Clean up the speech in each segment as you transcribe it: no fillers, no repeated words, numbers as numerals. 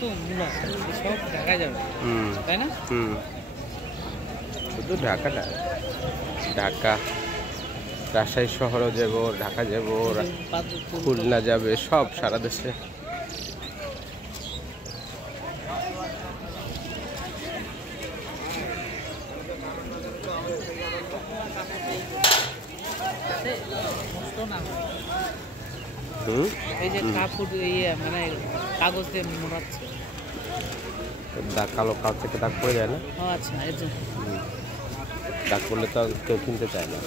তো মূলা সব ঢাকা যাবে, তাই না? শুধু ঢাকা না, ঢাকা রাজশাহী শহরও যাব, ঢাকা যাব, খুলনা যাবে, সব সারা দেশে। এই যে কাপড় মানে কাগজ দিয়ে মোড়াচ্ছে, দাগ কালো কাল থেকে দাগ পড়ে যায় না? আচ্ছা, এর জন্য দাগ পড়লে তো কেউ কিনতে চায় না।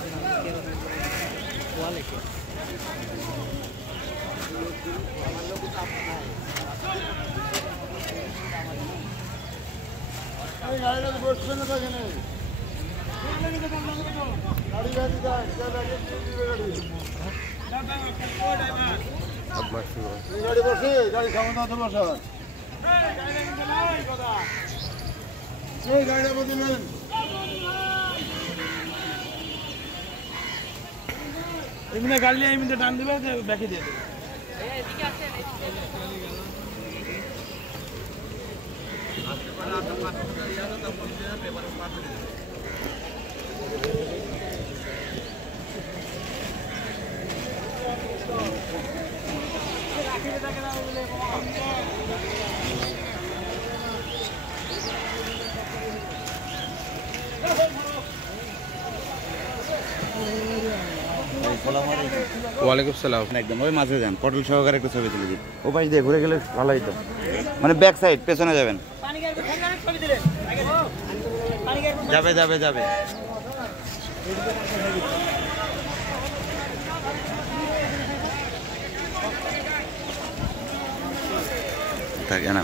এমনি গাড়ি এমনি টান দিবে, ব্যাকে দিয়ে দেবে। ওয়ালাইকুম সালাম। একদম ওই মাঝে যান, পটল সহকারে একটা ছবি তুলে দিন। ও পাশ দিয়ে ঘুরে গেলে ভালো হইতো, মানে ব্যাক সাইড, পেছনে যাবেন। যাবে যাবে যাবে থাকে না।